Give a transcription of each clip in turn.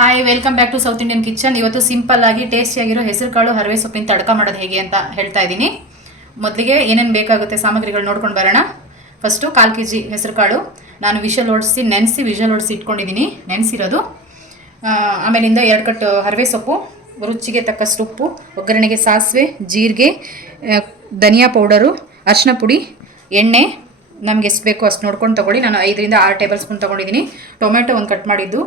Hi welcome back to South Indian kitchen ಇವತ್ತು simple ಆಗಿ ಟೇಸ್ಟಿಯಾಗಿರೋ ಹೆಸರು ಕಾಳು ಹರವೆ ಸೊಪ್ಪಿನ ತಡಕ ಮಾಡೋದು ಹೇಗೆ ಅಂತ ಹೇಳ್ತಾ ಇದ್ದೀನಿ. ಮೊದಲಿಗೆ ಏನೇನು ಬೇಕಾಗುತ್ತೆ ಸಾಮಗ್ರಿಗಳು ನೋಡ್ಕೊಂಡು ಬರೋಣ. ಫಸ್ಟು ಕಾಲು ಕೆ ಜಿ ಹೆಸರು ಕಾಳು ನಾನು ವಿಷಲ್ ಓಡಿಸಿ ನೆನೆಸಿ ವಿಷಲ್ ಓಡಿಸಿ ಇಟ್ಕೊಂಡಿದ್ದೀನಿ ನೆನೆಸಿರೋದು. ಆಮೇಲಿಂದ ಎರಡು ಕಟ್ಟು ಹರವೆ ಸೊಪ್ಪು, ರುಚಿಗೆ ತಕ್ಕಷ್ಟು ಉಪ್ಪು, ಒಗ್ಗರಣೆಗೆ ಸಾಸಿವೆ, ಜೀರಿಗೆ ಧನಿಯಾ ಪೌಡರು ಅರಿಶಿನ ಪುಡಿ, ಎಣ್ಣೆ. ನಮ್ಗೆ ಎಷ್ಟು ಬೇಕೋ ಅಷ್ಟು ನೋಡ್ಕೊಂಡು ತೊಗೊಳ್ಳಿ. ನಾನು ಐದರಿಂದ ಆರು ಟೇಬಲ್ ಸ್ಪೂನ್ ತೊಗೊಂಡಿದ್ದೀನಿ ಟೊಮೆಟೊ ಒಂದು ಕಟ್ ಮಾಡಿದ್ದು.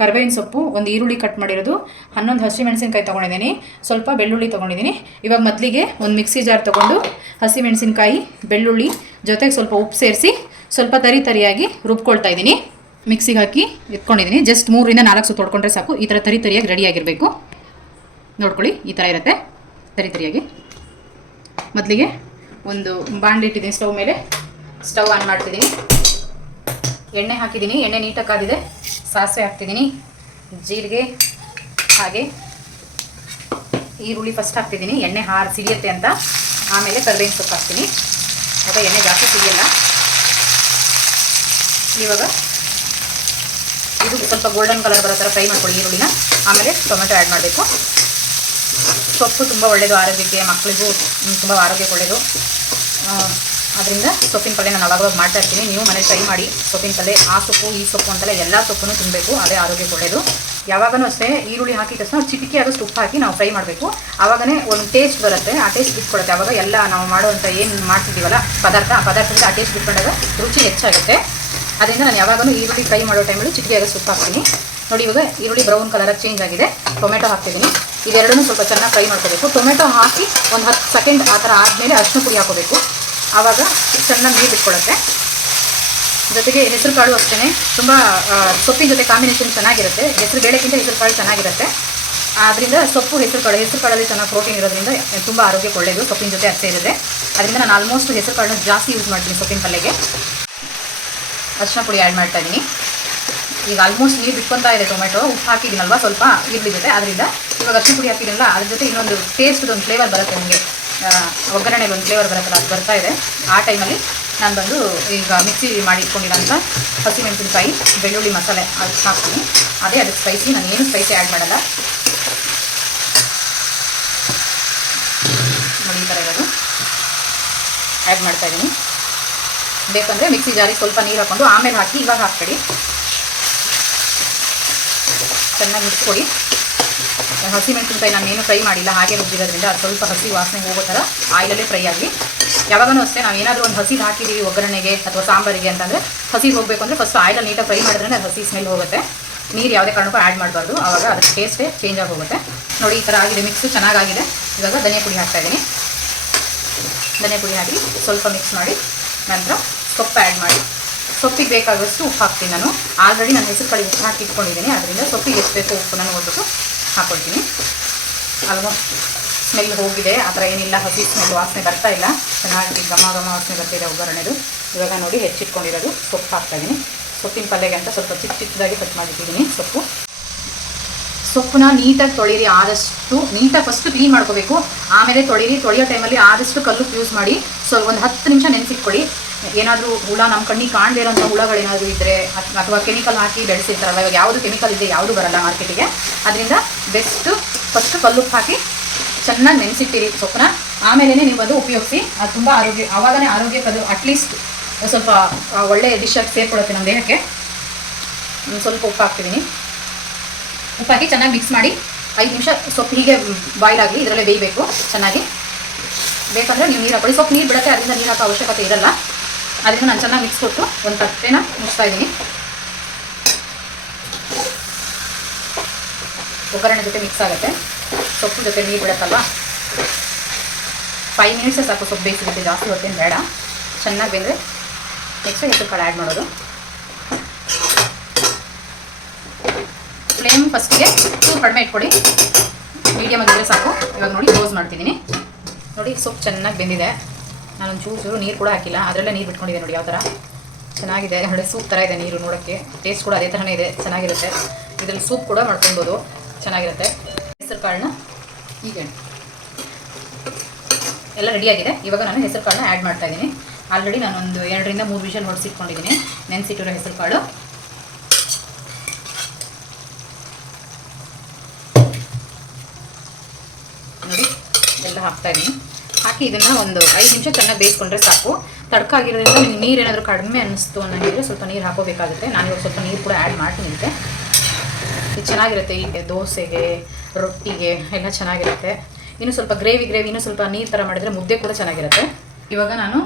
ಕರಿಬೇವಿನ ಸೊಪ್ಪು, ಒಂದು ಈರುಳ್ಳಿ ಕಟ್ ಮಾಡಿರೋದು. ಹನ್ನೊಂದು ಹಸಿಮೆಣಸಿನ್ಕಾಯಿ ತೊಗೊಂಡಿದ್ದೀನಿ. ಸ್ವಲ್ಪ ಬೆಳ್ಳುಳ್ಳಿ ತೊಗೊಂಡಿದ್ದೀನಿ. ಇವಾಗ ಮೊದಲಿಗೆ ಒಂದು ಮಿಕ್ಸಿ ಜಾರ್ ತೊಗೊಂಡು ಹಸಿಮೆಣಸಿನ್ಕಾಯಿ, ಬೆಳ್ಳುಳ್ಳಿ ಜೊತೆಗೆ ಸ್ವಲ್ಪ ಉಪ್ಪು ಸೇರಿಸಿ ಸ್ವಲ್ಪ ತರಿ ತರಿಯಾಗಿ ರುಬ್ಕೊಳ್ತಾ ಇದ್ದೀನಿ. ಮಿಕ್ಸಿಗೆ ಹಾಕಿ ಎತ್ಕೊಂಡಿದ್ದೀನಿ ಜಸ್ಟ್ ಮೂರರಿಂದ ನಾಲ್ಕು ಸುತ್ತು ತೊಡ್ಕೊಂಡ್ರೆ ಸಾಕು. ಈ ಥರ ತರಿ ತರಿಯಾಗಿ ರೆಡಿಯಾಗಿರಬೇಕು ನೋಡ್ಕೊಳ್ಳಿ, ಈ ಥರ ಇರುತ್ತೆ. ತರಿ ತರಿಯಾಗಿ. ಮೊದಲಿಗೆ ಒಂದು ಬಾಂಡ್ಲಿ ಇಟ್ಟಿದ್ದೀನಿ ಸ್ಟವ್ ಮೇಲೆ. ಸ್ಟವ್ ಆನ್ ಮಾಡ್ತಿದ್ದೀನಿ. ಎಣ್ಣೆ ಹಾಕಿದ್ದೀನಿ. ಎಣ್ಣೆ ನೀಟಾಗಿ ಕಾದಿದೆ. ಸಾಸಿವೆ ಹಾಕ್ತಿದ್ದೀನಿ. ಜೀರಿಗೆ, ಹಾಗೆ ಈರುಳ್ಳಿ ಫಸ್ಟ್ ಹಾಕ್ತಿದ್ದೀನಿ. ಎಣ್ಣೆ ಹಾರು ಸಿಡಿಯುತ್ತೆ ಅಂತ. ಆಮೇಲೆ ಕರ್ಬೇವಿನ ಸೊಪ್ಪು ಹಾಕ್ತೀನಿ. ಆಗ ಎಣ್ಣೆ ಜಾಸ್ತಿ ಸಿಡಿಯಲ್ಲ. ಇವಾಗ ಇದು ಸ್ವಲ್ಪ ಗೋಲ್ಡನ್ ಕಲರ್ ಬರೋ ಥರ ಫ್ರೈ ಮಾಡ್ಕೊಳ್ಳಿ ಈರುಳ್ಳಿನ. ಆಮೇಲೆ ಟೊಮೆಟೊ ಆ್ಯಡ್ ಮಾಡಬೇಕು. ಸೊಪ್ಪು ತುಂಬ ಒಳ್ಳೆಯದು ಆರೋಗ್ಯಕ್ಕೆ ಮಕ್ಕಳಿಗೂ ತುಂಬ ಆರೋಗ್ಯಕ್ಕೆ ಒಳ್ಳೆಯದು ಅದರಿಂದ ಸೊಪ್ಪಿನ ಪಲ್ಯ ನಾನು ಅವಾಗವಾಗ ಮಾಡ್ತಾ ಇರ್ತೀನಿ ನೀವು ಮನೇಲಿ ಟ್ರೈ ಮಾಡಿ ಸೊಪ್ಪಿನ ಪಲ್ಯ, ಆ ಸೊಪ್ಪು, ಈ ಸೊಪ್ಪು ಅಂತೆಲ್ಲ ಎಲ್ಲ ಸೊಪ್ಪನ್ನು ತಿನ್ನಬೇಕು ಅದೇ ಆರೋಗ್ಯಕ್ಕೆ ಒಳ್ಳೆಯದು ಯಾವಾಗಲೂ ಅಷ್ಟೇ ಈರುಳ್ಳಿ ಹಾಕಿದ ತಕ್ಷಣ ಚಿಟಿಕೆ ಆದಷ್ಟು ಉಪ್ಪು ಹಾಕಿ ನಾವು ಫ್ರೈ ಮಾಡಬೇಕು. ಆವಾಗನೇ ಒಂದು ಟೇಸ್ಟ್ ಬರುತ್ತೆ. ಆ ಟೇಸ್ಟ್ ಬಿಟ್ಕೊಡುತ್ತೆ ಆವಾಗ ಎಲ್ಲ ನಾವು ಮಾಡುವಂಥ ಏನು ಮಾಡ್ತಿದ್ದೀವಲ್ಲ, ಪದಾರ್ಥ, ಆ ಪದಾರ್ಥದಿಂದ ಆ ಟೇಸ್ಟ್ ಬಿಟ್ಕೊಂಡಾಗ ರುಚಿ ಹೆಚ್ಚಾಗುತ್ತೆ. ಅದರಿಂದ ನಾನು ಯಾವಾಗಲೂ ಈರುಳ್ಳಿ ಫ್ರೈ ಮಾಡೋ ಟೈಮಲ್ಲಿ ಚಿಟಿಕೆ ಆದಷ್ಟು ಉಪ್ಪು ಹಾಕ್ತೀನಿ. ನೋಡಿ, ಇವಾಗ ಈರುಳ್ಳಿ ಬ್ರೌನ್ ಕಲರ್ ಚೇಂಜ್ ಆಗಿದೆ. ಟೊಮೆಟೊ ಹಾಕ್ತಿದ್ದೀನಿ ಇದೆರಡನ್ನೂ ಸ್ವಲ್ಪ ಚೆನ್ನಾಗಿ ಫ್ರೈ ಮಾಡ್ಕೋಬೇಕು. ಟೊಮೆಟೊ ಹಾಕಿ ಒಂದು ಹತ್ತು ಸೆಕೆಂಡ್ ಆ ಥರ ಆದಮೇಲೆ ಅರಿಶಿನ ಪುಡಿ ಹಾಕೋಬೇಕು. ಆವಾಗ ಚೆನ್ನಾಗಿ ನೀರು ಬಿಟ್ಕೊಳ್ಳುತ್ತೆ ಜೊತೆಗೆ ಹೆಸರು ಕಾಳು ಅಷ್ಟೇ ತುಂಬ ಸೊಪ್ಪಿನ ಜೊತೆ ಕಾಂಬಿನೇಷನ್ ಚೆನ್ನಾಗಿರುತ್ತೆ. ಹೆಸರು ಬೇಳೆಕ್ಕಿಂತ ಹೆಸರು ಕಾಳು ಚೆನ್ನಾಗಿರುತ್ತೆ. ಆದ್ದರಿಂದ ಸೊಪ್ಪು, ಹೆಸರು ಕಾಳು, ಹೆಸರು ಕಾಳಲ್ಲಿ ಚೆನ್ನಾಗಿ ಪ್ರೋಟೀನ್ ಇರೋದ್ರಿಂದ ತುಂಬ ಆರೋಗ್ಯಕ್ಕೆ ಒಳ್ಳೆಯದು ಸೊಪ್ಪಿನ ಜೊತೆ ಅಷ್ಟೇ ಇರುತ್ತೆ. ಅದರಿಂದ ನಾನು ಆಲ್ಮೋಸ್ಟ್ ಹೆಸರು ಕಾಳನ್ನ ಜಾಸ್ತಿ ಯೂಸ್ ಮಾಡ್ತೀನಿ ಸೊಪ್ಪಿನ ಪಲ್ಯಗೆ. ಅರಿಶಿನ ಪುಡಿ ಆ್ಯಡ್ ಮಾಡ್ತಾ ಇದ್ದೀನಿ. ಈಗ ಆಲ್ಮೋಸ್ಟ್ ನೀರು ಬಿಟ್ಕೊತಾ ಇದೆ ಟೊಮೆಟೊ ಉಪ್ಪು ಹಾಕಿದ್ದೀನಲ್ವಾ? ಸ್ವಲ್ಪ ಈರುಳ್ಳಿ ಜೊತೆ. ಅದರಿಂದ ಇವಾಗ ಅರಿಶಿನ ಪುಡಿ ಹಾಕಿದ್ದೀನಲ್ಲ, ಅದ್ರ ಜೊತೆ ಇನ್ನೊಂದು ಟೇಸ್ಟ್ ಒಂದು ಫ್ಲೇವರ್ ಬರುತ್ತೆ ನಿಮಗೆ. ಒಗ್ಗರಣೆಗೆ ಒಂದು ಫ್ಲೇವರ್ ಬರುತ್ತಲ್ಲ, ಅದು ಬರ್ತಾ ಇದೆ. ಆ ಟೈಮಲ್ಲಿ ನಾನು ಬಂದು ಈಗ ಮಿಕ್ಸಿ ಮಾಡಿ ಇಟ್ಕೊಂಡಿರೋಂಥ ಹಸಿಮೆಣಸಿನ್ಕಾಯಿ, ಬೆಳ್ಳುಳ್ಳಿ ಮಸಾಲೆ ಅದು ಹಾಕ್ತೀನಿ. ಅದೇ ಅದಕ್ಕೆ ಸ್ಪೈಸಿ ನಾನು ಏನು ಸ್ಪೈಸಿ ಆ್ಯಡ್ ಮಾಡಲ್ಲ. ನೋಡಿ ಈ ಥರ ಇರೋದು. ಆ್ಯಡ್ ಮಾಡ್ತಾ ಇದ್ದೀನಿ ಬೇಕಂದರೆ ಮಿಕ್ಸಿ ಜಾರಿ ಸ್ವಲ್ಪ ನೀರು ಹಾಕ್ಕೊಂಡು ಆಮೇಲೆ ಹಾಕಿ ಇವಾಗ ಹಾಕ್ಬೇಡಿ. ಚೆನ್ನಾಗಿ ಮಿಕ್ಸ್ಕೊಡಿ ಹಸಿ ಮೆಣಸಿನ್ಕಾಯಿ ನಾನು ಏನು ಫ್ರೈ ಮಾಡಿಲ್ಲ, ಹಾಗೆ ರುಬ್ಬಿರೋದ್ರಿಂದ ಅದು ಸ್ವಲ್ಪ ಹಸಿ ವಾಸನೆ ಹೋಗೋ ಥರ ಆಯಿಲಲ್ಲೇ ಫ್ರೈ ಆಗಲಿ ಯಾವಾಗಲೂ ಅಷ್ಟೇ ನಾವು ಏನಾದರೂ ಒಂದು ಹಸಿ ಹಾಕಿದ್ದೀವಿ ಒಗ್ಗರಣೆಗೆ ಅಥವಾ ಸಾಂಬಾರಿಗೆ ಅಂತಂದರೆ ಹಸಿ ಹೋಗಬೇಕು ಅಂದರೆ ಫಸ್ಟ್ ಆಯಿಲಲ್ಲಿ ನೀಟಾಗಿ ಫ್ರೈ ಮಾಡಿದ್ರೆ ಅದು ಹಸಿ ಸ್ಮೆಲ್ ಹೋಗುತ್ತೆ. ನೀರು ಯಾವುದೇ ಕಾರಣಕ್ಕೂ ಆ್ಯಡ್ ಮಾಡಬಾರ್ದು, ಆವಾಗ ಅದಕ್ಕೆ ಟೇಸ್ಟೇ ಚೇಂಜ್ ಆಗೋಗುತ್ತೆ. ನೋಡಿ, ಈ ಥರ ಆಗಿದೆ ಮಿಕ್ಸು ಚೆನ್ನಾಗಾಗಿದೆ. ಇವಾಗ ಧನಿಯಾ ಪುಡಿ ಹಾಕ್ತಾ ಇದ್ದೀನಿ. ಧನಿಯಾ ಪುಡಿ ಹಾಕಿ ಸ್ವಲ್ಪ ಮಿಕ್ಸ್ ಮಾಡಿ, ನಂತರ ಸೊಪ್ಪು ಆ್ಯಡ್ ಮಾಡಿ. ಸೊಪ್ಪಿಗೆ ಬೇಕಾದಷ್ಟು ಉಪ್ಪು ಹಾಕ್ತೀನಿ ನಾನು. ಆಲ್ರೆಡಿ ನಾನು ಹೆಸರು ಕಡೆ ಉಪ್ಪು ಹಾಕಿ ಇಟ್ಕೊಂಡಿದ್ದೀನಿ ಅದರಿಂದ ಸೊಪ್ಪಿಗೆ ಎಷ್ಟು ಬೇಕೋ ಉಪ್ಪು ನಾನು ನೋಡ್ಬಿಟ್ಟು ಹಾಕ್ಕೊಳ್ತೀನಿ ಆಲ್ಮೋಸ್ಟ್ ಸ್ಮೆಲ್ ಹೋಗಿದೆ. ಆ ಥರ ಏನಿಲ್ಲ. ಹಸಿ ಸ್ಮೆಲ್ ವಾಸನೆ ಬರ್ತಾ ಇಲ್ಲ. ಚೆನ್ನಾಗಿ ಘಮ ಘಮ ವಾಸನೆ ಬರ್ತಿದೆ ಒಗ್ಗರಣೆದು. ಇವಾಗ ನೋಡಿ ಹೆಚ್ಚಿಟ್ಕೊಂಡಿರೋದು ಸೊಪ್ಪು ಹಾಕ್ತಾಯಿದ್ದೀನಿ ಸೊಪ್ಪಿನ ಪಲ್ಯಗೆ ಅಂತ ಸ್ವಲ್ಪ ಚಿಕ್ಕ ಚಿಕ್ಕದಾಗಿ ಕಟ್ ಮಾಡಿಟ್ಟಿದ್ದೀನಿ ಸೊಪ್ಪು. ಸೊಪ್ಪನ್ನ ನೀಟಾಗಿ ತೊಳೀರಿ. ಆದಷ್ಟು ನೀಟಾಗಿ ಫಸ್ಟ್ ಕ್ಲೀನ್ ಮಾಡ್ಕೋಬೇಕು. ಆಮೇಲೆ ತೊಳೀರಿ. ತೊಳೆಯೋ ಟೈಮಲ್ಲಿ ಆದಷ್ಟು ಕಲ್ಲು ಯೂಸ್ ಮಾಡಿ. ಸೊ ಒಂದು ಹತ್ತು ನಿಮಿಷ ನೆನೆಸಿಟ್ಕೊಳ್ಳಿ. ಏನಾದರೂ ಹುಳ ನಮ್ಮ ಕಣ್ಣಿಗೆ ಕಾಣದೇ ಇರೋಂಥ ಹುಳಗಳೇನಾದರೂ ಇದ್ದರೆ ಅಥವಾ ಕೆಮಿಕಲ್ ಹಾಕಿ ಬೆಳೆಸಿರ್ತಾರಲ್ಲ ಇವಾಗ ಯಾವುದು ಕೆಮಿಕಲ್ ಇದೆ ಯಾವುದು ಬರಲ್ಲ ಮಾರ್ಕೆಟಿಗೆ. ಅದರಿಂದ ಬೆಸ್ಟು ಫಸ್ಟ್ ಕಲ್ಲುಪ್ಪು ಹಾಕಿ ಚೆನ್ನಾಗಿ ನೆನೆಸಿಟ್ಟಿರಿ ಸೊಪ್ಪನ್ನ. ಆಮೇಲೆ ನೀವು ಅದು ಉಪಯೋಗಿಸಿ, ಅದು ತುಂಬ ಆರೋಗ್ಯ, ಆವಾಗನೇ ಆರೋಗ್ಯಕ್ಕದು ಅಟ್ಲೀಸ್ಟ್ ಸ್ವಲ್ಪ ಒಳ್ಳೆ ಡಿಶಾಗಿ ಸೇರ್ಕೊಳ್ಳುತ್ತೆ ನಮ್ಮ ದೇಹಕ್ಕೆ. ಸ್ವಲ್ಪ ಉಪ್ಪು ಹಾಕ್ತಿದ್ದೀನಿ ಉಪ್ಪು ಹಾಕಿ ಚೆನ್ನಾಗಿ ಮಿಕ್ಸ್ ಮಾಡಿ, ಐದು ನಿಮಿಷ ಸೊಪ್ಪು ಹೀಗೆ ಬಾಯ್ಲ್ ಆಗಲಿ ಇದರಲ್ಲೇ ಬೇಯಬೇಕು ಚೆನ್ನಾಗಿ. ಬೇಕಂದರೆ ನೀವು ನೀರು ಹಾಕೊಳ್ಳಿ ಸೊಪ್ಪು ನೀರು ಬಿಡುತ್ತೆ ಅದರಿಂದ ನೀರು ಹಾಕೋ ಅವಶ್ಯಕತೆ ಇರಲ್ಲ. ಅದರಿಂದ ನಾನು ಚೆನ್ನಾಗಿ ಮಿಕ್ಸ್ ಕೊಟ್ಟು ಒಂದು ತಟ್ಟೆನ ಮುಚ್ತಾ ಇದ್ದೀನಿ. ಒಗ್ಗರಣೆ ಜೊತೆ ಮಿಕ್ಸ್ ಆಗುತ್ತೆ. ಸೊಪ್ಪು ಜೊತೆ ನೀರು ಬಿಡತ್ತಲ್ವ? ಫೈವ್ ಮಿನಿಟ್ಸೇ ಸಾಕು ಸೊಪ್ಪು ಬೇಯಿಸಿರುತ್ತೆ ಜಾಸ್ತಿ ಹೊತ್ತೇನು ಬೇಡ. ಚೆನ್ನಾಗಿ ಬೆಂದರೆ ನೆಕ್ಸ್ಟ್ ಹೆಸರು ಕಾಳು ಆ್ಯಡ್ ಮಾಡೋದು. ಫ್ಲೇಮ್ ಫಸ್ಟಿಗೆ ಸ್ವಲ್ಪ ಕಡಿಮೆ ಇಟ್ಕೊಡಿ. ಮೀಡಿಯಮ್ ಆಗಿದ್ರೆ ಸಾಕು. ಇವಾಗ ನೋಡಿ ಕ್ಲೋಸ್ ಮಾಡ್ತಿದ್ದೀನಿ. ನೋಡಿ, ಸೊಪ್ಪು ಚೆನ್ನಾಗಿ ಬೆಂದಿದೆ. ನಾನೊಂದು ಚೂರು ನೀರು ಕೂಡ ಹಾಕಿಲ್ಲ. ಅದರಲ್ಲೇ ನೀರು ಬಿಟ್ಕೊಂಡಿದೆ ನೋಡಿ ಯಾವ ಥರ ಚೆನ್ನಾಗಿದೆ. ಹಳೆ ಸೂಪ್ ಥರ ಇದೆ ನೀರು ನೋಡೋಕ್ಕೆ. ಟೇಸ್ಟ್ ಕೂಡ ಅದೇ ಥರನೇ ಇದೆ. ಚೆನ್ನಾಗಿರುತ್ತೆ. ಇದರಲ್ಲಿ ಸೂಪ್ ಕೂಡ ಮಾಡ್ಕೊಬೋದು ಚೆನ್ನಾಗಿರುತ್ತೆ. ಹೆಸರು ಕಾಳನ್ನ ಈಗ ಎಲ್ಲ ರೆಡಿಯಾಗಿದೆ ಇವಾಗ ನಾನು ಹೆಸರು ಕಾಳನ್ನ ಆ್ಯಡ್ ಮಾಡ್ತಾಯಿದ್ದೀನಿ ಆಲ್ರೆಡಿ ಒಂದು ಎರಡರಿಂದ ಮೂರು ವಿಷಲ್ ಹೊಡೆಸಿಟ್ಕೊಂಡಿದ್ದೀನಿ. ನೆನೆಸಿಟ್ಟಿರೋ ಹೆಸರು ಕಾಳು. ನೋಡಿ, ಎಲ್ಲ ಹಾಕ್ತಾಯಿದ್ದೀನಿ ಹಾಕಿ ಇದನ್ನು ಒಂದು ಐದು ನಿಮಿಷ ಚೆನ್ನಾಗಿ ಬೇಯಿಸ್ಕೊಂಡ್ರೆ ಸಾಕು. ತಡ್ಕ ಆಗಿರೋದ್ರಿಂದ ನಿಮ್ಗೆ ನೀರು ಏನಾದರೂ ಕಡಿಮೆ ಅನ್ನಿಸ್ತು ಅನ್ನೋಂಗಿದ್ರೆ ಸ್ವಲ್ಪ ನೀರು ಹಾಕೋಬೇಕಾಗುತ್ತೆ. ನಾನು ಇವಾಗ ಸ್ವಲ್ಪ ನೀರು ಕೂಡ ಆ್ಯಡ್ ಮಾಡ್ತೀನಿ. ಇದು ಚೆನ್ನಾಗಿರುತ್ತೆ ಈ ದೋಸೆಗೆ, ರೊಟ್ಟಿಗೆ ಎಲ್ಲ ಚೆನ್ನಾಗಿರುತ್ತೆ. ಇನ್ನು ಸ್ವಲ್ಪ ಗ್ರೇವಿ ಗ್ರೇವಿ, ಇನ್ನೂ ಸ್ವಲ್ಪ ನೀರು ಥರ ಮಾಡಿದರೆ ಮುದ್ದೆ ಕೂಡ ಚೆನ್ನಾಗಿರುತ್ತೆ. ಇವಾಗ ನಾನು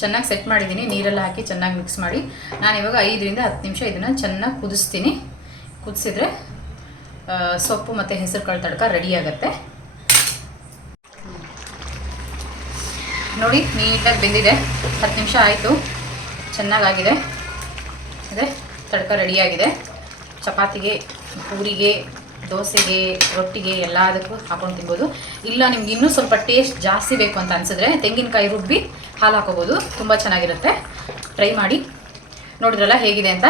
ಚೆನ್ನಾಗಿ ಸೆಟ್ ಮಾಡಿದ್ದೀನಿ. ನೀರೆಲ್ಲ ಹಾಕಿ ಚೆನ್ನಾಗಿ ಮಿಕ್ಸ್ ಮಾಡಿ. ನಾನು ಇವಾಗ ಐದರಿಂದ ಹತ್ತು ನಿಮಿಷ ಇದನ್ನು ಚೆನ್ನಾಗಿ ಕುದಿಸ್ತೀನಿ. ಕುದಿಸಿದ್ರೆ ಸೊಪ್ಪು ಮತ್ತು ಹೆಸರು ಕಾಳು ತಡ್ಕ ರೆಡಿ ಆಗುತ್ತೆ. ನೋಡಿ, ನೀಟಾಗಿ ಬೆಂದಿದೆ. ಹತ್ತು ನಿಮಿಷ ಆಯಿತು. ಚೆನ್ನಾಗಾಗಿದೆ. ಅದೇ, ತಡ್ಕ ರೆಡಿಯಾಗಿದೆ ಚಪಾತಿಗೆ, ಪೂರಿಗೆ, ದೋಸೆಗೆ, ರೊಟ್ಟಿಗೆ ಎಲ್ಲದಕ್ಕೂ ಹಾಕೊಂಡು ತಿನ್ಬೋದು. ಇಲ್ಲ, ನಿಮ್ಗೆ ಇನ್ನೂ ಸ್ವಲ್ಪ ಟೇಸ್ಟ್ ಜಾಸ್ತಿ ಬೇಕು ಅಂತ ಅನಿಸಿದ್ರೆ ತೆಂಗಿನಕಾಯಿ ರುಬ್ಬಿ ಹಾಲು ಹಾಕೋಬೋದು. ತುಂಬ ಚೆನ್ನಾಗಿರುತ್ತೆ. ಟ್ರೈ ಮಾಡಿ. ನೋಡಿದ್ರಲ್ಲ, ಹೇಗಿದೆ ಅಂತ?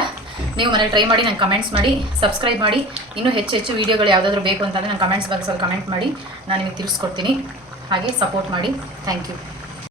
ನೀವು ಮನೇಲಿ ಟ್ರೈ ಮಾಡಿ, ನಂಗೆ ಕಮೆಂಟ್ಸ್ ಮಾಡಿ ಸಬ್ಸ್ಕ್ರೈಬ್ ಮಾಡಿ. ಇನ್ನೂ ಹೆಚ್ಚು ಹೆಚ್ಚು ವೀಡಿಯೋಗಳು ಯಾವುದಾದ್ರೂ ಬೇಕು ಅಂತಂದರೆ ನಂಗೆ ಕಮೆಂಟ್ಸ್ ಬಾಕ್ಸಲ್ಲಿ ಕಮೆಂಟ್ ಮಾಡಿ. ನಾನು ನಿಮಗೆ ತಿಳಿಸ್ಕೊಡ್ತೀನಿ. ಹಾಗೆ ಸಪೋರ್ಟ್ ಮಾಡಿ. Thank you